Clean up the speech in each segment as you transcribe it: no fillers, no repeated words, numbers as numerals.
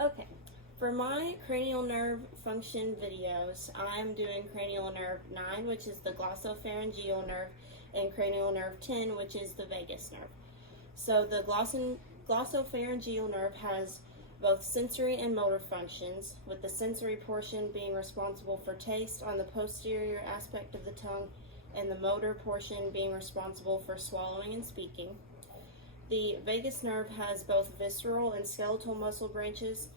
Okay, for my cranial nerve function videos, I'm doing cranial nerve 9, which is the glossopharyngeal nerve, and cranial nerve 10, which is the vagus nerve. So the glossopharyngeal nerve has both sensory and motor functions, with the sensory portion being responsible for taste on the posterior aspect of the tongue, and the motor portion being responsible for swallowing and speaking. The vagus nerve has both visceral and skeletal muscle branches.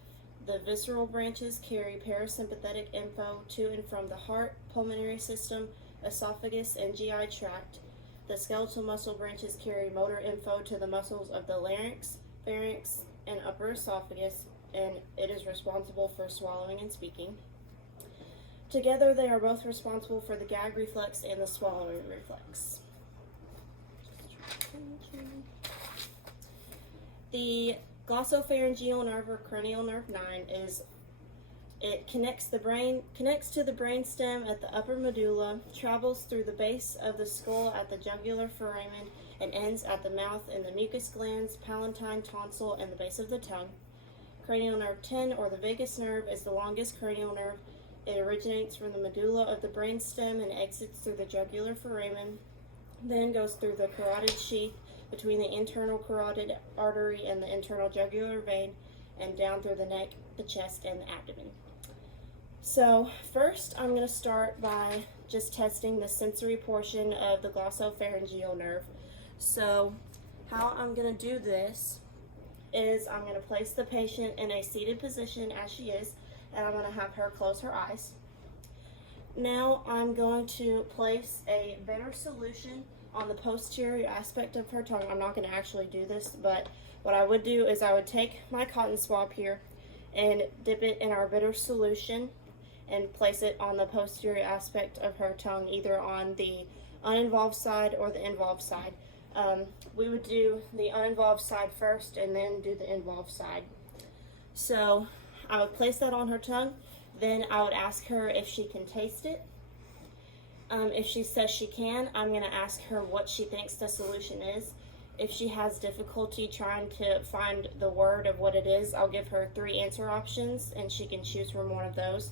The visceral branches carry parasympathetic info to and from the heart, pulmonary system, esophagus, and GI tract. The skeletal muscle branches carry motor info to the muscles of the larynx, pharynx, and upper esophagus, and it is responsible for swallowing and speaking. Together, they are both responsible for the gag reflex and the swallowing reflex. The glossopharyngeal nerve, or cranial nerve 9, connects to the brain stem at the upper medulla, travels through the base of the skull at the jugular foramen, and ends at the mouth in the mucus glands, palatine, tonsil, and the base of the tongue. Cranial nerve 10, or the vagus nerve, is the longest cranial nerve. It originates from the medulla of the brain stem and exits through the jugular foramen, then goes through the carotid sheath between the internal carotid artery and the internal jugular vein, and down through the neck, the chest, and the abdomen. So first, I'm going to start by just testing the sensory portion of the glossopharyngeal nerve. So how I'm going to do this is I'm going to place the patient in a seated position as she is, and I'm going to have her close her eyes. Now I'm going to place a bitter solution on the posterior aspect of her tongue. I'm not going to actually do this, but what I would do is I would take my cotton swab here and dip it in our bitter solution and place it on the posterior aspect of her tongue, either on the uninvolved side or the involved side. We would do the uninvolved side first and then do the involved side. So I would place that on her tongue, then I would ask her if she can taste it. If she says she can, I'm going to ask her what she thinks the solution is. If she has difficulty trying to find the word of what it is, I'll give her 3 answer options and she can choose from one of those.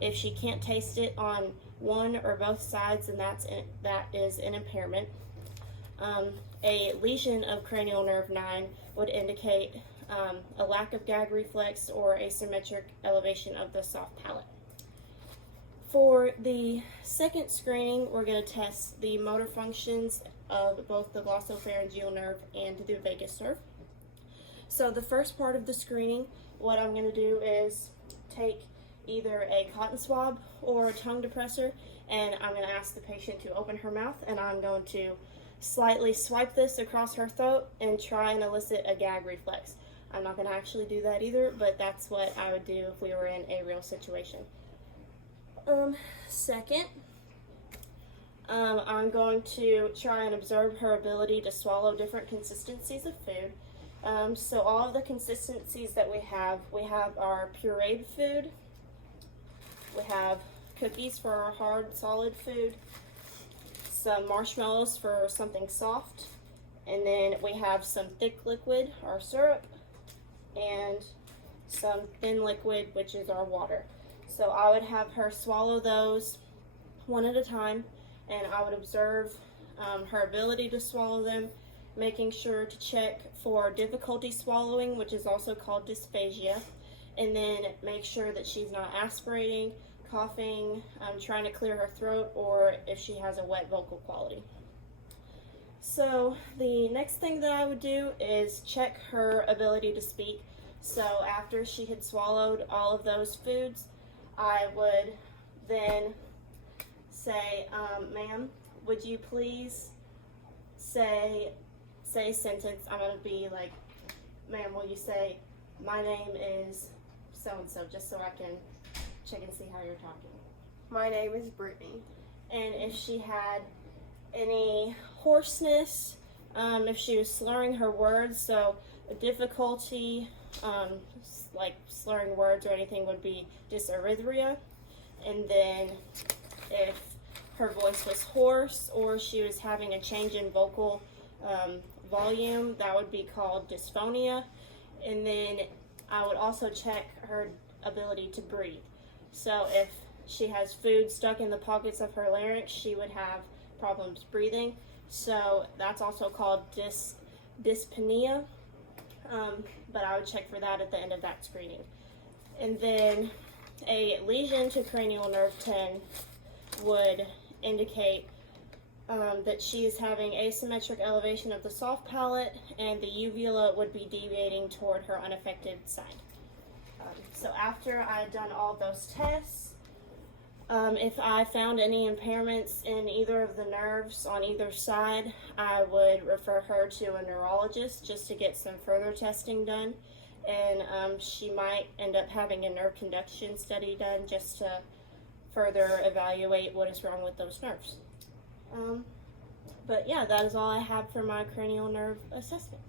If she can't taste it on one or both sides, then that is an impairment. A lesion of cranial nerve 9 would indicate a lack of gag reflex or asymmetric elevation of the soft palate. For the second screening, we're going to test the motor functions of both the glossopharyngeal nerve and the vagus nerve. So the first part of the screening, what I'm going to do is take either a cotton swab or a tongue depressor, and I'm going to ask the patient to open her mouth, and I'm going to slightly swipe this across her throat and try and elicit a gag reflex. I'm not going to actually do that either, but that's what I would do if we were in a real situation. Second, I'm going to try and observe her ability to swallow different consistencies of food. So all of the consistencies that we have our pureed food, we have cookies for our hard, solid food, some marshmallows for something soft, and then we have some thick liquid, our syrup, and some thin liquid, which is our water. So I would have her swallow those one at a time, and I would observe her ability to swallow them, making sure to check for difficulty swallowing, which is also called dysphagia, and then make sure that she's not aspirating, coughing, trying to clear her throat, or if she has a wet vocal quality. So the next thing that I would do is check her ability to speak. So after she had swallowed all of those foods, I would then say, ma'am, would you please say a sentence. I'm going to be like, ma'am, will you say, my name is so-and-so, just so I can check and see how you're talking. My name is Brittany. And if she had any hoarseness, if she was slurring her words, so a difficulty like slurring words or anything would be dysarrhythmia. And then if her voice was hoarse or she was having a change in vocal volume, that would be called dysphonia. And then I would also check her ability to breathe. So if she has food stuck in the pockets of her larynx, she would have problems breathing. So that's also called dyspnea. But I would check for that at the end of that screening. And then a lesion to cranial nerve 10 would indicate that she is having asymmetric elevation of the soft palate, and the uvula would be deviating toward her unaffected side. So after I had done all those tests, if I found any impairments in either of the nerves on either side, I would refer her to a neurologist just to get some further testing done. And she might end up having a nerve conduction study done just to further evaluate what is wrong with those nerves. But yeah, that is all I have for my cranial nerve assessment.